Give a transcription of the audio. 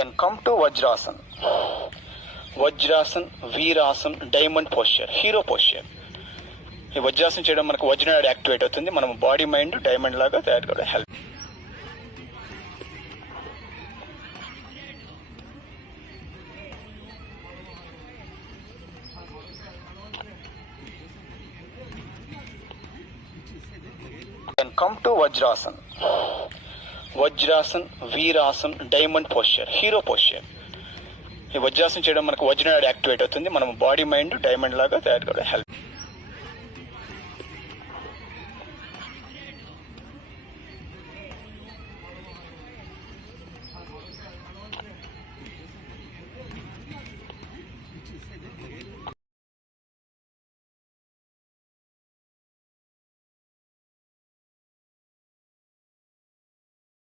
Then come to Vajrasan. Vajrasan, Virasan, diamond posture, hero posture. ఈ వజ్రాసన్ చేయడం మనకు వజ్రనాడి యాక్టివేట్ అవుతుంది, మనం బాడీ మైండ్ డైమండ్ లాగా తయారు కావడం help. Come to Vajrasan. Vajrasan, Virasan, diamond posture, hero posture. ఈ వజ్రాసన్ చేయడం మనకు వజ్రనాడి యాక్టివేట్ అవుతుంది, మనం బాడీ మైండ్ డైమండ్ లాగా తయారు కావడం హెల్ప్.